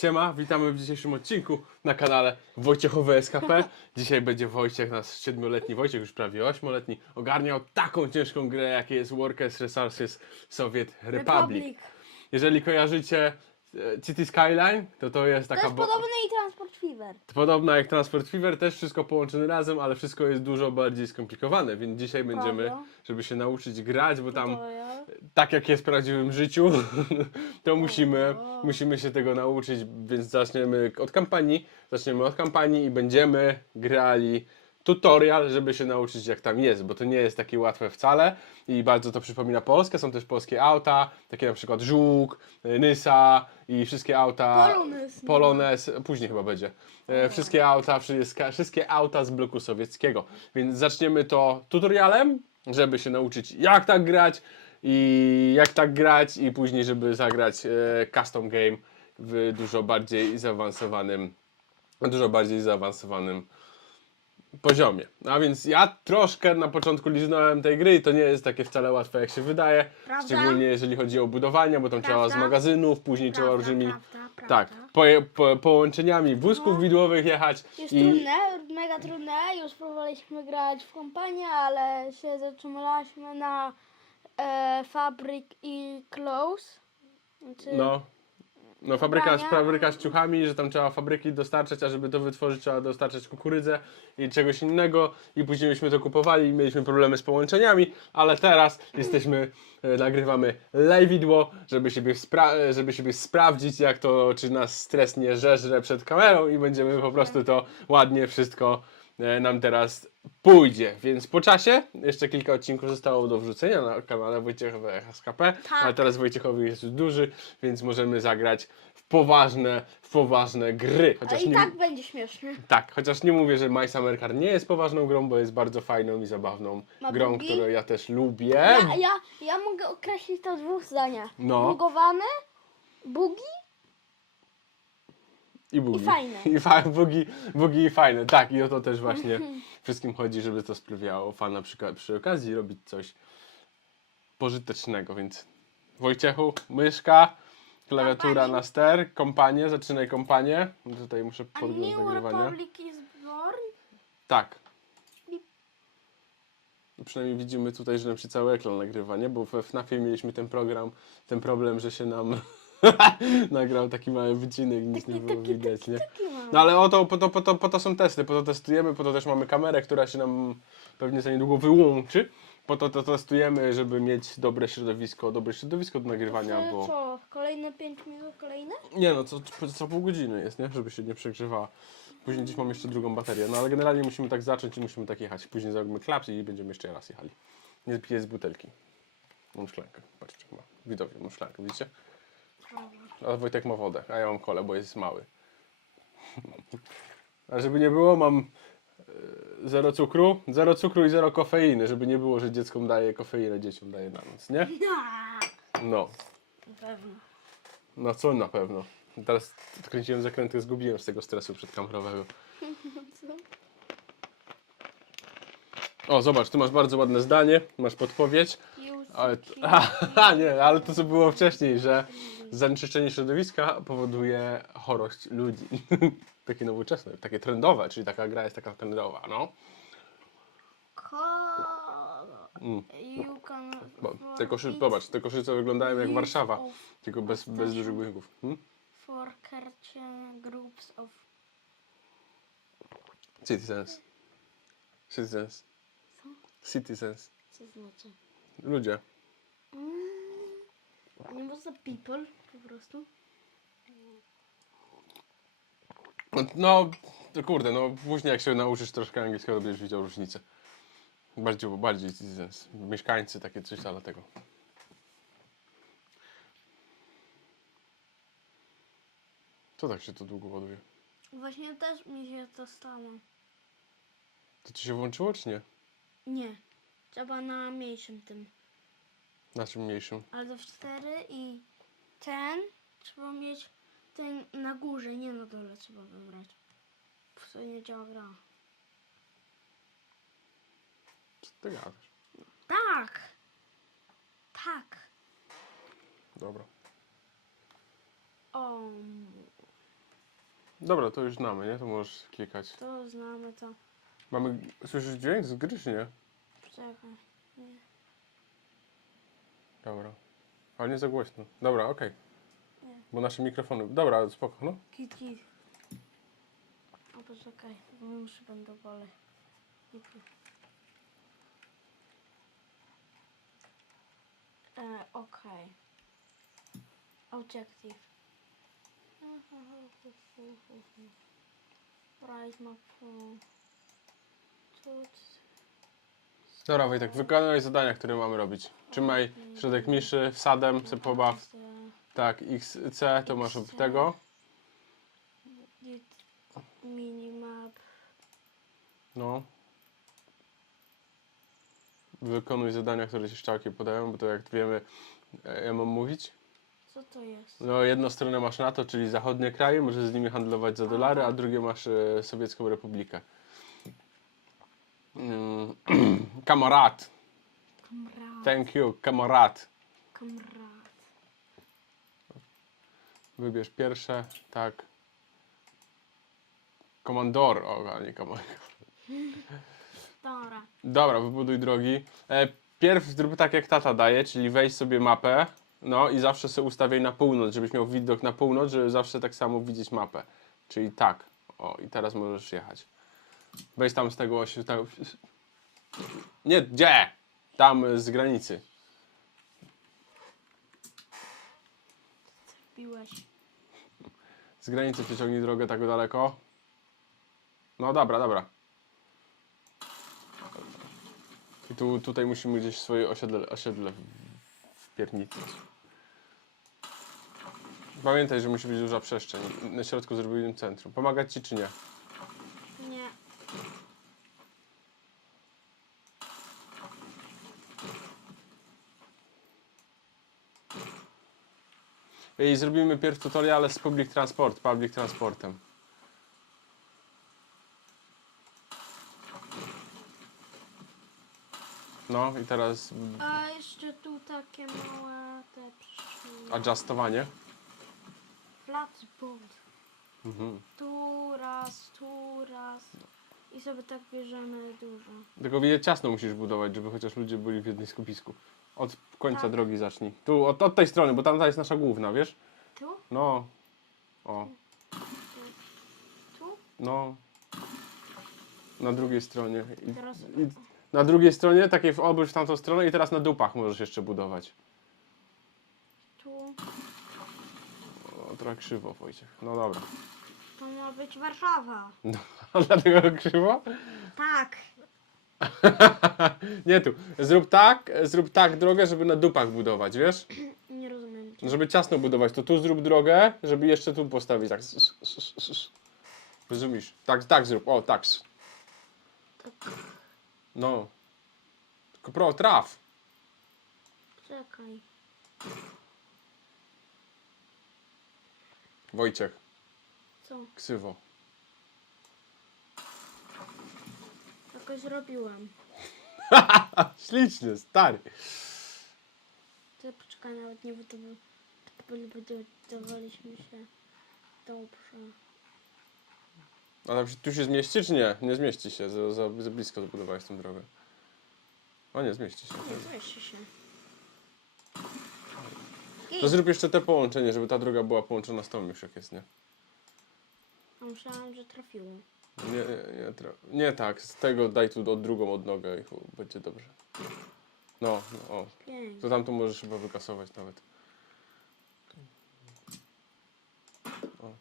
Siema, witamy w dzisiejszym odcinku na kanale Wojciechowe SKP. Dzisiaj będzie Wojciech, nasz siedmioletni Wojciech, już prawie ośmioletni, ogarniał taką ciężką grę, jakie jest Workers Resources Soviet Republic. Jeżeli kojarzycie e, City Skyline, to to jest To taka... jest bo- podobny i Transport Fever. Podobna jak Transport Fever, też wszystko połączone razem, ale wszystko jest dużo bardziej skomplikowane, więc dzisiaj będziemy, Prawda. żeby się nauczyć grać, bo tam To ja. tak jak jest w prawdziwym życiu, to musimy, musimy się tego nauczyć, więc zaczniemy od kampanii, zaczniemy od kampanii i będziemy grali tutorial, żeby się nauczyć jak tam jest, bo to nie jest takie łatwe wcale i bardzo to przypomina Polskę, są też polskie auta, takie na przykład Żuk, y, Nysa i wszystkie auta, Polones. Polones, później chyba będzie, E, wszystkie auta, wszystkie, wszystkie auta z bloku sowieckiego, więc zaczniemy to tutorialem, żeby się nauczyć jak tak grać i jak tak grać i później, żeby zagrać e, custom game w dużo bardziej zaawansowanym, dużo bardziej zaawansowanym poziomie. A więc ja troszkę na początku liznąłem tej gry i to nie jest takie wcale łatwe jak się wydaje, Prawda? szczególnie jeżeli chodzi o budowanie, bo tam trzeba z Prawda? magazynów, później trzeba Prawda, różnymi prawda, prawda. tak, po, po, połączeniami wózków No. widłowych jechać Jest i trudne, mega trudne. Już próbowaliśmy grać w kompanię, ale się zatrzymaliśmy na e, Fabric i Close. Znaczy, no, no fabryka, Ubrania. fabryka z ciuchami, że tam trzeba fabryki dostarczać, a żeby to wytworzyć trzeba dostarczać kukurydzę i czegoś innego i później myśmy to kupowali i mieliśmy problemy z połączeniami, ale teraz jesteśmy, e, nagrywamy live widło, żeby siebie, spra- e, żeby siebie sprawdzić jak to, czy nas stres nie żeżre przed kamerą i będziemy po prostu to ładnie wszystko nam teraz pójdzie, więc po czasie jeszcze kilka odcinków zostało do wrzucenia na kanale Wojciechowe SKP, Tak. ale teraz Wojciechowy jest duży, więc możemy zagrać w poważne, w poważne gry. Chociaż i nie, tak będzie śmiesznie. tak, chociaż nie mówię, że My Summer Car nie jest poważną grą, bo jest bardzo fajną i zabawną Ma grą, którą ja też lubię. Ja, ja, ja mogę określić to w dwóch zdaniach. No. Bugowane, bugi I bugi. i fajne. I fa- bugi, bugi i fajne, tak, i o to też właśnie wszystkim chodzi, żeby to sprawiało fan na przykład przy okazji robić coś pożytecznego, więc Wojciechu, myszka, klawiatura na ster, kompanie, zaczynaj kompanię. Tutaj muszę A podgląd New nagrywania. Republic is born. Tak. I Przynajmniej widzimy tutaj, że nam się cały ekran nagrywa, nie? Bo we FNAFie mieliśmy ten program, ten problem, że się nam nagrał taki mały wycinek nic nie było widać, nie? No ale o to, po, to, po, to, po to są testy, po to testujemy, po to też mamy kamerę, która się nam pewnie za niedługo wyłączy. Po to to testujemy, żeby mieć dobre środowisko, dobre środowisko do nagrywania, bo... co, kolejne 5 minut, kolejne? Nie no, co, co, co pół godziny jest, nie? Żeby się nie przegrzewała. Później gdzieś mam jeszcze drugą baterię. No ale generalnie musimy tak zacząć i musimy tak jechać. Później zrobimy klaps i będziemy jeszcze raz jechali. Nie piję z butelki. Mam szklankę. Patrzcie, ma. Widowie, mam szklankę, widzicie? A Wojtek ma wodę, a ja mam kolę, bo jest mały. A żeby nie było, mam e, zero cukru, zero cukru i zero kofeiny, żeby nie było, że dzieckom daje kofeinę, dzieciom daje na noc, nie? No. Na pewno. No co na pewno. Teraz odkręciłem zakręty, zgubiłem z tego stresu przedkamerowego. O, zobacz, tu masz bardzo ładne zdanie, masz podpowiedź, Use ale... Aha, nie, ale to co było wcześniej, że zanieczyszczenie środowiska powoduje chorość ludzi. takie nowoczesne, takie trendowe, czyli taka gra jest taka trendowa, no. Mm. You can Bo, te koszy, zobacz, te koszyce wyglądają jak Warszawa, tylko bez, bez dużych budynków. Hmm? For certain groups of Citizens. Citizens. Citizens. co znaczy? Ludzie. Nie można people po prostu. No, to kurde, no później jak się nauczysz troszkę angielskiego, to będziesz widział różnicę. Bardziej, bardziej mieszkańcy, takie coś, ale tego. Co tak się to długo ładuje? Właśnie też mi się to stało. To ci się włączyło, czy nie? Nie. Trzeba na mniejszym tym. Na czym mniejszym? Ale do 4 i ten trzeba mieć ten na górze, nie na dole trzeba wybrać. W co nie działa gra. Co ty gadasz? Tak! Tak! Dobra. O. Dobra, to już znamy, nie? To możesz klikać. To znamy to. Mamy, słyszysz dźwięk z gry, czy nie? Czekaj. Dobra. Ale nie za głośno. Dobra, okej. Bo nasze mikrofony... Dobra, spoko, no. Kit, kit. O, poczekaj, bo mi uszy będą kit. E, okej. Objective. Price map. Tut. Dobra, Wojtek, wykonaj zadania, które mamy robić. Trzymaj środek miszy, wsadem, se pobaw. Tak, XC to masz od tego. Minimap. No. Wykonuj zadania, które ci szczałki podają, bo to jak wiemy, e, ja mam mówić. Co to jest? No, jedną stronę masz NATO, czyli zachodnie kraje, możesz z nimi handlować za dolary, a drugie masz e, Sowiecką Republikę. Mm, Kamarad. Kamrat. Thank you, kamarad. Kamrat. Wybierz pierwsze, tak. Komandor, o, a nie komandor. Dobra. Dobra, wybuduj drogi. E, pierw zrób tak jak tata daje, czyli weź sobie mapę, no i zawsze sobie ustawiaj na północ, żebyś miał widok na północ, żeby zawsze tak samo widzieć mapę. Czyli tak. O, i teraz możesz jechać. Weź tam z tego osi... Tam... Nie, gdzie? Tam z granicy. Piłeś. Z granicy przeciągnij drogę tak daleko. No dobra, dobra. I tu, tutaj musimy gdzieś swoje osiedle, osiedle wpierniczyć. Pamiętaj, że musi być duża przestrzeń. Na środku zrobiłem centrum. Pomagać ci czy? Nie. I zrobimy pierw tutoriale z public transport, public transportem. No i teraz A jeszcze tu takie małe te przy... adjustowanie. Flatboard. Mhm. Tu raz, tu raz. I sobie tak bierzemy dużo. Tylko wie ciasno musisz budować, żeby chociaż ludzie byli w jednym skupisku. Od końca Tak. drogi zacznij. Tu, od, od tej strony, bo tamta jest nasza główna, wiesz? Tu, No. O, tu. no. Na drugiej stronie. I, Teraz i na drugiej stronie, takie w obrót w tamtą stronę i teraz na dupach możesz jeszcze budować. tu. O, trochę krzywo, Wojciech. No dobra. To ma być Warszawa. A dlatego krzywo? Tak. Nie tu. Zrób tak, zrób tak drogę, żeby na dupach budować, wiesz? Nie rozumiem. Żeby ciasno budować, to tu zrób drogę, żeby jeszcze tu postawić tak. Rozumiesz? Tak, tak zrób. O, tak. Tak. No. Tylko pro, traf. Czekaj. Wojciech, Co? ksywo. Jakoś zrobiłem. Ślicznie, stary. To poczekaj, nawet nie budowaliśmy się dobrze. A tam się- tu się zmieści, czy nie? Nie zmieści się, za, za, za blisko zbudowałeś tę drogę. O nie, zmieści się. Nie, zmieści się. To zrób jeszcze te połączenie, żeby ta droga była połączona z tą już jak jest, nie? A myślałam, że trafiłem. Nie, nie, nie, tra- nie tak, z tego daj tu od drugą odnogę i chu- będzie dobrze. No, no o. Pięknie. To tam to możesz chyba wykasować nawet. O.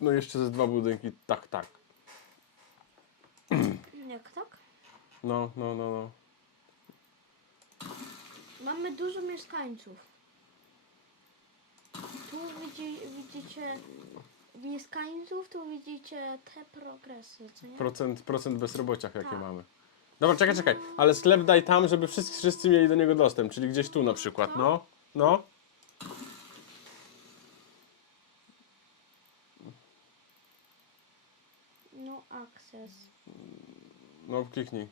No jeszcze ze dwa budynki, tak, tak. Jak tak? No, no, no, no. Mamy dużo mieszkańców. Tu widzi, widzicie mieszkańców, tu widzicie te progresy, co nie? Procent, procent bezrobocia jakie Tak. mamy. Dobra, czekaj, czekaj, ale sklep daj tam, żeby wszyscy, wszyscy mieli do niego dostęp, czyli gdzieś tu na przykład, no. No. No access. No, kliknij.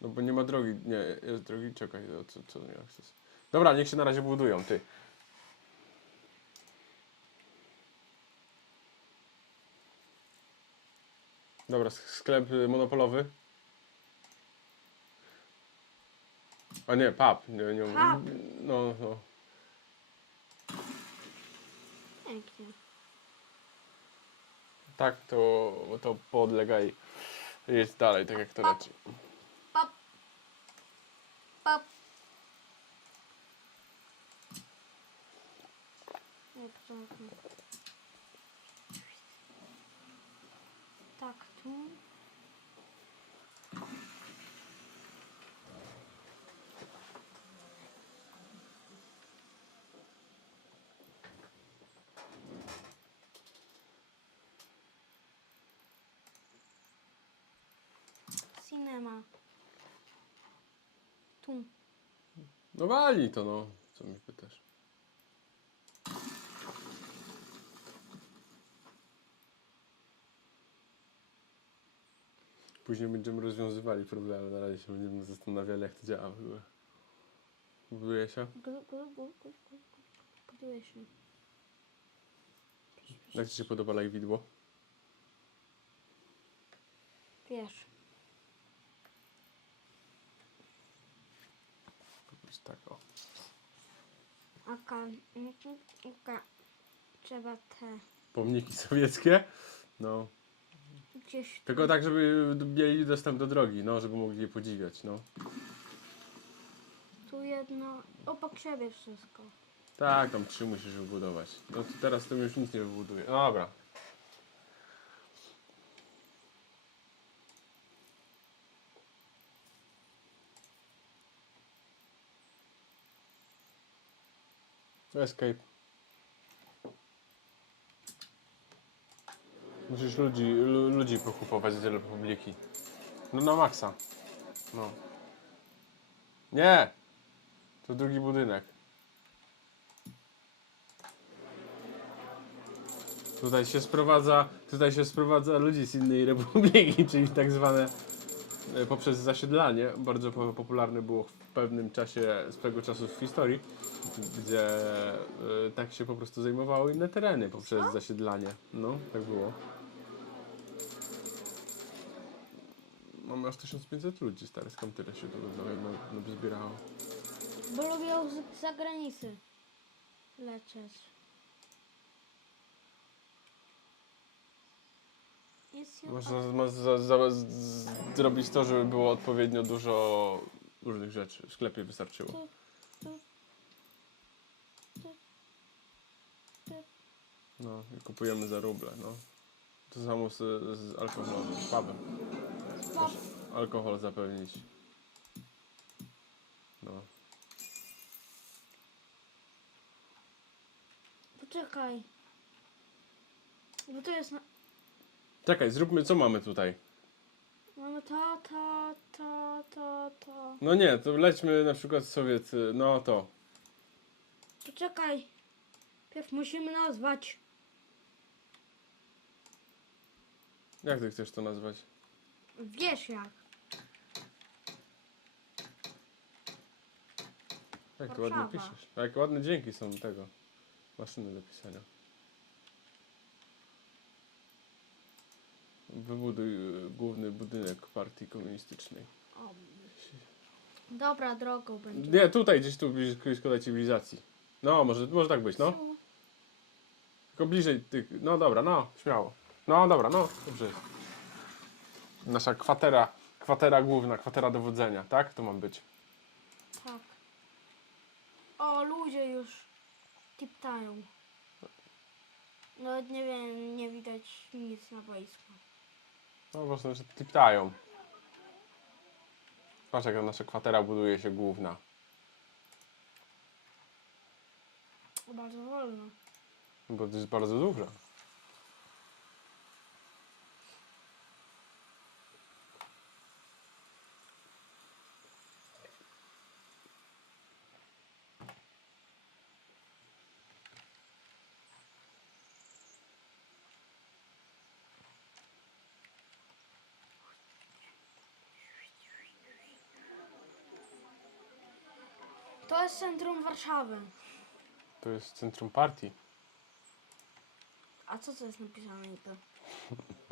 No bo nie ma drogi, nie, jest drogi, czekaj, o co, co nie akces. Dobra, niech się na razie budują, ty. Dobra, sk- sklep y, monopolowy. A nie, pub. Nie, nie, Pub. No, no. Pięknie. Tak, to, to podlega i jest dalej, tak jak to leci. Pop. Pop. Jak to? Tak, tu. Cinema. Tu. No wali to, no. Co mi pytasz? Później będziemy rozwiązywali problemy. Na razie się będziemy zastanawiali, jak to działa w ogóle. Buduje się? Buduje się. Jak Ci się podoba live widło? Wiesz. Popatrz tak, o. Oka. mhm, Oka. Trzeba te. Pomniki sowieckie? No. Gdzieś. Tylko tak, żeby mieli dostęp do drogi, no, żeby mogli je podziwiać, no. Tu jedno. Obok siebie wszystko. Tak, tam trzy musisz wybudować. No to teraz to już nic nie wybuduje. Dobra. Escape. Musisz ludzi, lu, ludzi pokupować z Republiki. No na maksa. No. Nie! To drugi budynek. Tutaj się sprowadza, tutaj się sprowadza ludzi z innej republiki, czyli tak zwane e, poprzez zasiedlanie. Bardzo po- popularne było w pewnym czasie, swego czasu w historii, gdzie e, tak się po prostu zajmowało inne tereny poprzez zasiedlanie. No, tak było. Aż 1500 ludzi, stary, skąd tyle się tu no, no, zbierało? Bo lubią z zagranicy lecieć. Można ma za, za, z, zrobić to, żeby było odpowiednio dużo różnych rzeczy. W sklepie wystarczyło. No, i kupujemy za ruble, no. To samo z, z alkoholem, z pubem. Alkohol zapewnić. No. Poczekaj. Bo to jest. Na... Czekaj, zróbmy, co mamy tutaj? Mamy to, to, to, to, to. No nie, to lećmy na przykład Sowiet, no to. Poczekaj. Pierw musimy nazwać. Jak ty chcesz to nazwać? Wiesz jak. Jak to ładnie Warszawa. piszesz. Jak ładne dźwięki są tego. Maszyny do pisania. Wybuduj y, główny budynek partii komunistycznej. O. Dobra, drogą będzie. Nie, tutaj gdzieś tu blisko blisko tej cywilizacji. No, może, może tak być, no. Tylko bliżej tych. No dobra, no, śmiało. No dobra, no, dobrze jest. Nasza kwatera, kwatera główna, kwatera dowodzenia, tak? To ma być. Tak. O, ludzie już tiptają. Nawet nie wiem, nie widać nic na boisku. No właśnie, że tiptają. Patrz jak nasza kwatera buduje się główna. Bardzo wolno. Bo to jest bardzo duża. To jest centrum Warszawy. To jest centrum partii. A co to jest napisane? To?